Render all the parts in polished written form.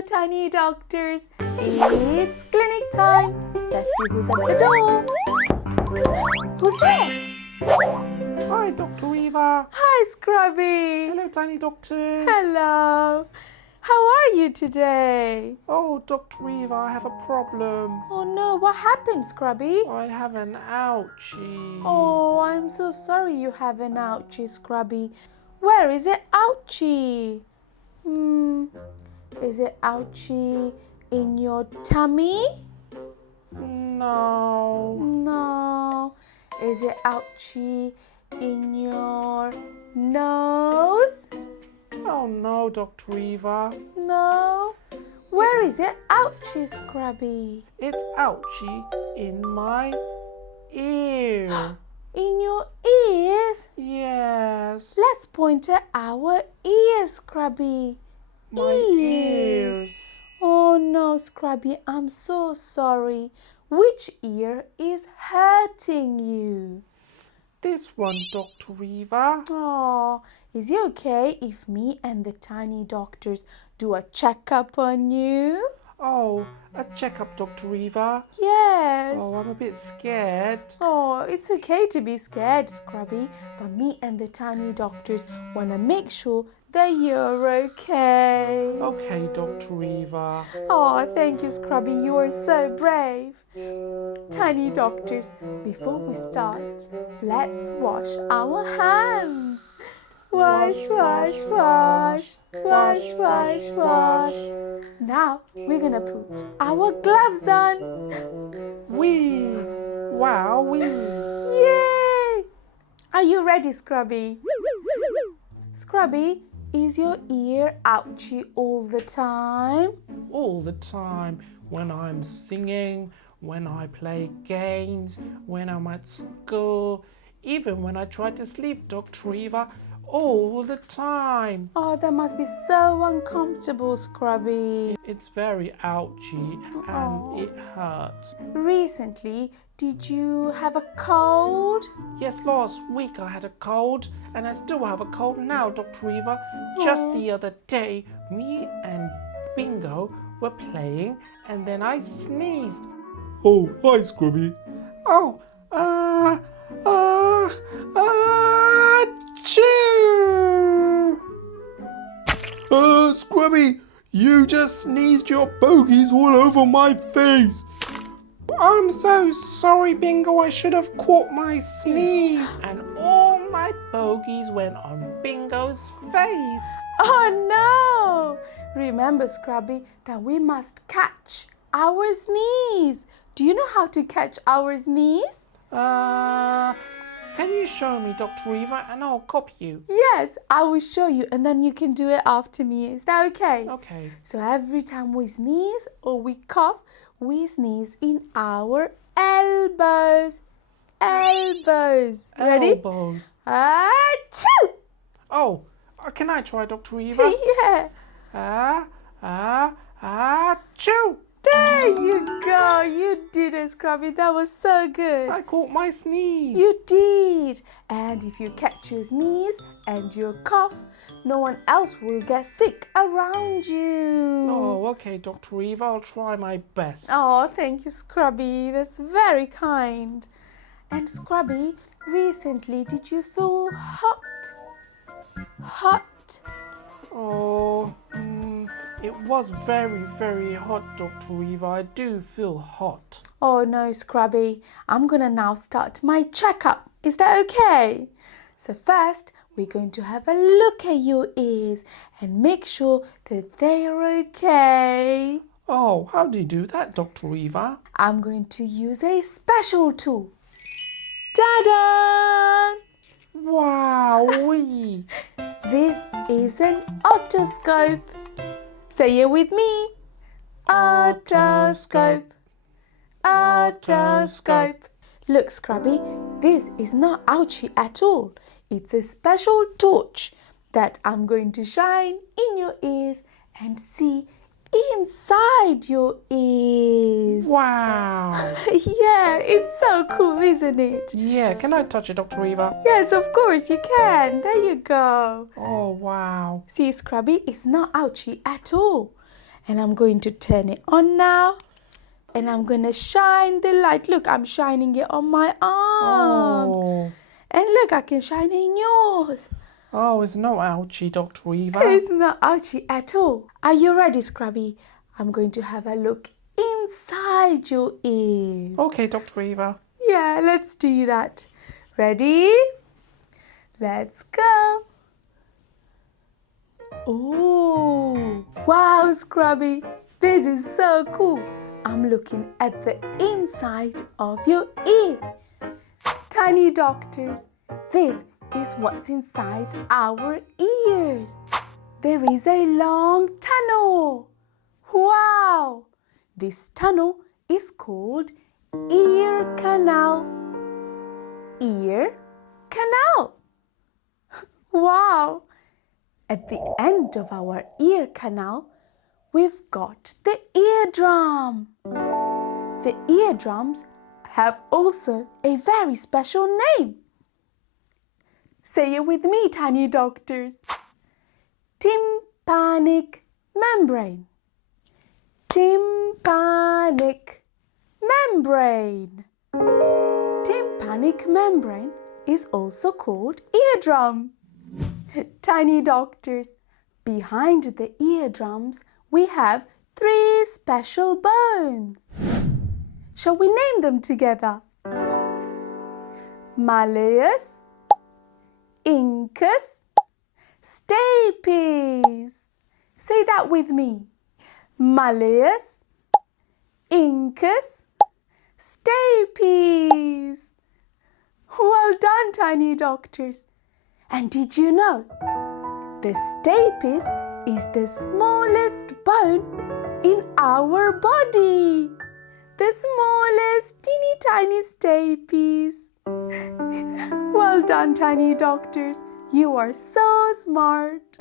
Hello, tiny doctors. It's clinic time. Let's see who's at the door. Who's there? Hi, Dr Eva. Hi, Scrubby. Hello, tiny doctors. Hello. How are you today? Oh, Dr Eva, I have a problem. Oh no, what happened, Scrubby? I have an ouchie. Oh, I'm so sorry you have an ouchie, Scrubby. Where is it ouchie? Is it ouchie in your tummy? No. No. Is it ouchie in your nose? Oh no, Dr Eva. No. Where is it ouchie, Scrubby? It's ouchie in my ear. In your ears? Yes. Let's point at our ears, Scrubby. My ears. Oh no, Scrubby, I'm so sorry. Which ear is hurting you? This one, Dr Eva. Oh, is it okay if me and the tiny doctors do a checkup on you? Oh, a checkup, Dr Eva. Yes. Oh, I'm a bit scared. Oh, it's okay to be scared, Scrubby, but me and the tiny doctors want to make sure that you're okay. Okay, Dr Eva. Oh, thank you, Scrubby. You are so brave. Tiny doctors, before we start, let's wash our hands. Wash, wash, wash. Wash, wash, wash. Now we're gonna put our gloves on. Wee! Wow, wee! Yay! Are you ready, Scrubby? Scrubby, is your ear ouchy all the time? All the time, when I'm singing, when I play games, when I'm at school, even when I try to sleep, Dr. Eva, all the time. Oh, that must be so uncomfortable, Scrubby. It's very ouchy and it hurts. Recently, did you have a cold? Yes, last week I had a cold and I still have a cold now, Dr. Eva. Just the other day, me and Bingo were playing and then I sneezed. Oh, hi, Scrubby. Oh, achoo! Scrubby, you just sneezed your bogies all over my face. I'm so sorry, Bingo. I should have caught my sneeze. And all my bogies went on Bingo's face. Oh no! Remember, Scrubby, that we must catch our sneeze. Do you know how to catch our sneeze? Can you show me, Dr. Eva, and I'll copy you? Yes, I will show you and then you can do it after me. Is that okay? Okay. So every time we sneeze or we cough, we sneeze in our elbows. Elbows. Ready? Elbows. Achoo! Oh, can I try, Dr. Eva? Yeah. Achoo! There you go. You did it, Scrubby. That was so good. I caught my sneeze. You did. And if you catch your sneeze and your cough, no one else will get sick around you. Oh, okay, Dr. Eva. I'll try my best. Oh, thank you, Scrubby. That's very kind. And Scrubby, recently, did you feel hot? Hot? Oh, it was very, very hot, Dr. Eva. I do feel hot. Oh no, Scrubby. I'm gonna now start my checkup. Is that okay? So first, we're going to have a look at your ears and make sure that they are okay. Oh, how do you do that, Dr. Eva? I'm going to use a special tool. Ta-da! Wowee! This is an otoscope. Say it with me. Otoscope. Otoscope. Look, Scrubby, this is not ouchy at all. It's a special torch that I'm going to shine in your ears and see inside your ears. Wow! Yeah, it's so cool, isn't it? Yeah, can I touch it, Dr. Eva? Yes, of course you can. There you go. Oh, wow. See, Scrubby, it's not ouchy at all. And I'm going to turn it on now. And I'm going to shine the light. Look, I'm shining it on my arms. Oh. And look, I can shine it in yours. Oh, it's no ouchie, Dr. Eva. It's not ouchy at all. Are you ready, Scrubby? I'm going to have a look inside your ears. Okay, Dr. Eva. Yeah, let's do that. Ready? Let's go. Oh, wow, Scrubby. This is so cool. I'm looking at the inside of your ear. Tiny doctors, this is what's inside our ears. There is a long tunnel. Wow! This tunnel is called ear canal. Ear canal. Wow! At the end of our ear canal, we've got the eardrum. The eardrums have also a very special name. Say it with me, tiny doctors. Tympanic membrane. Tympanic membrane. Tympanic membrane is also called eardrum. Tiny doctors, behind the eardrums we have 3 special bones. Shall we name them together? Malleus, incus, stapes. Say that with me. Malleus, incus, stapes. Well done, tiny doctors. And did you know? The stapes is the smallest bone in our body. The smallest teeny tiny stapes. Well done, tiny doctors. You are so smart.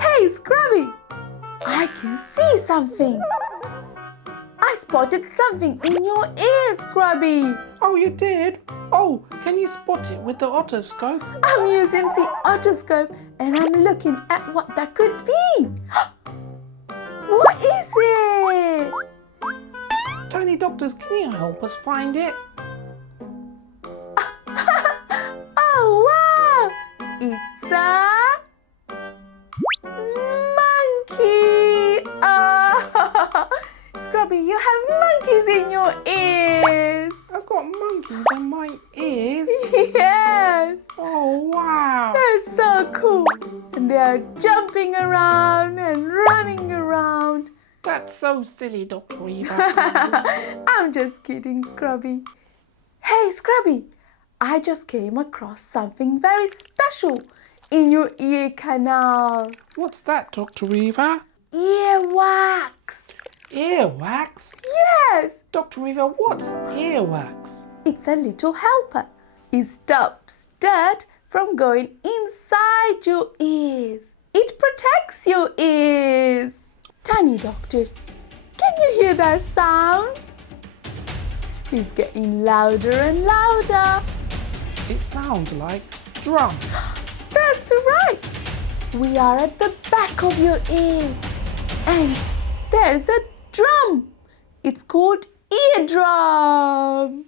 Hey, Scrubby, I can see something. I spotted something in your ear, Scrubby. Oh, you did? Oh, can you spot it with the otoscope? I'm using the otoscope and I'm looking at what that could be. What is it? Tiny doctors, can you help us find it? Oh, wow! It's a monkey. Oh, Scrubby, you have monkeys in your ears. I've got monkeys in my ears. Yes. Oh, wow. They're so cool. And they're jumping around and running around. That's so silly, Dr. Eva. I'm just kidding, Scrubby. Hey, Scrubby, I just came across something very special in your ear canal. What's that, Dr. Eva? Earwax. Earwax? Yes, Dr. Eva, what's earwax? it's a little helper. It stops dirt from going inside your ears. It protects your ears. Tiny doctors, can you hear that sound? It's getting louder and louder. It sounds like drums. That's right. We are at the back of your ears. And there's a drum. It's called eardrum.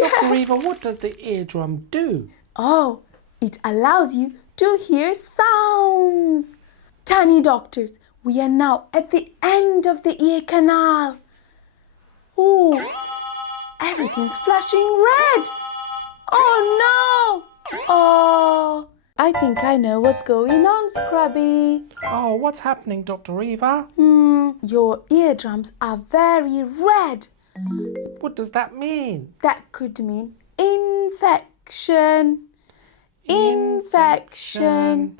Dr. Eva, what does the eardrum do? Oh, it allows you to hear sounds. Tiny doctors, we are now at the end of the ear canal. Oh, everything's flashing red. Oh no! Oh, I think I know what's going on, Scrubby. Oh, what's happening, Dr. Eva? Your eardrums are very red. What does that mean? That could mean infection. Infection.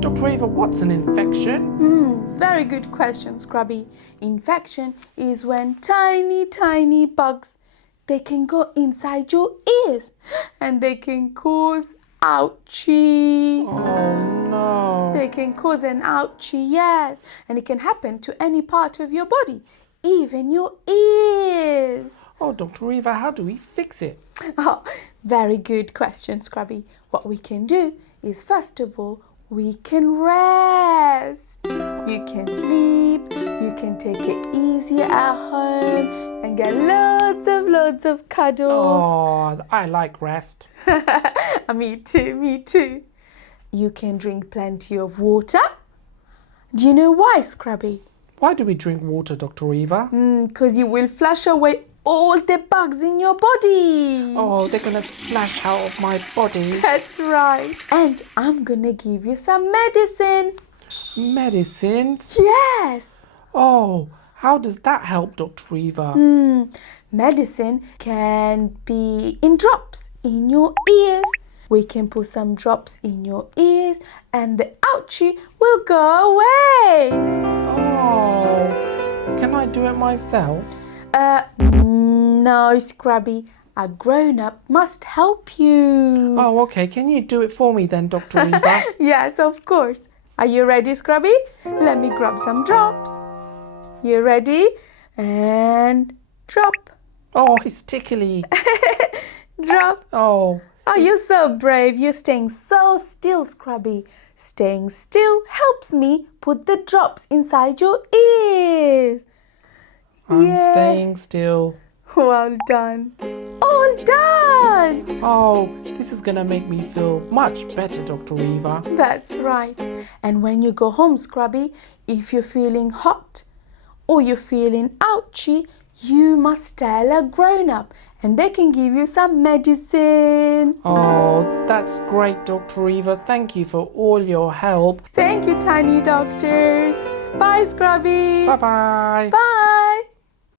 Dr. Eva, what's an infection? Very good question, Scrubby. Infection is when tiny bugs, they can go inside your ears and they can cause ouchie. Oh, no. They can cause an ouchie, yes. And it can happen to any part of your body, even your ears. Oh, Dr. Eva, how do we fix it? Oh, Very good question, Scrubby. What we can do is, first of all, we can rest. You can sleep, you can take it easy at home and get loads of cuddles. Oh, I like rest. Me too. You can drink plenty of water. Do you know why, Scrubby? Why do we drink water, Dr. Eva? Because you will flush away all the bugs in your body. Oh, they're gonna splash out of my body. That's right. And I'm gonna give you some medicine. Medicines? Yes. Oh, how does that help, Dr. Eva? Medicine can be in drops in your ears. We can put some drops in your ears and the ouchie will go away. Oh, can I do it myself? No, Scrubby. A grown-up must help you. Oh, okay. Can you do it for me then, Dr. Eva? Yes, of course. Are you ready, Scrubby? Let me grab some drops. You ready? And drop. Oh, it's tickly. Drop. Oh. Oh, you're so brave. You're staying so still, Scrubby. Staying still helps me put the drops inside your ears. I'm staying still. Well done. All done. Oh, this is gonna make me feel much better, Dr. Eva. That's right. And when you go home, Scrubby, if you're feeling hot or you're feeling ouchy, you must tell a grown-up and they can give you some medicine. Oh, that's great, Dr. Eva. Thank you for all your help. Thank you, tiny doctors. Bye, Scrubby. Bye-bye. Bye.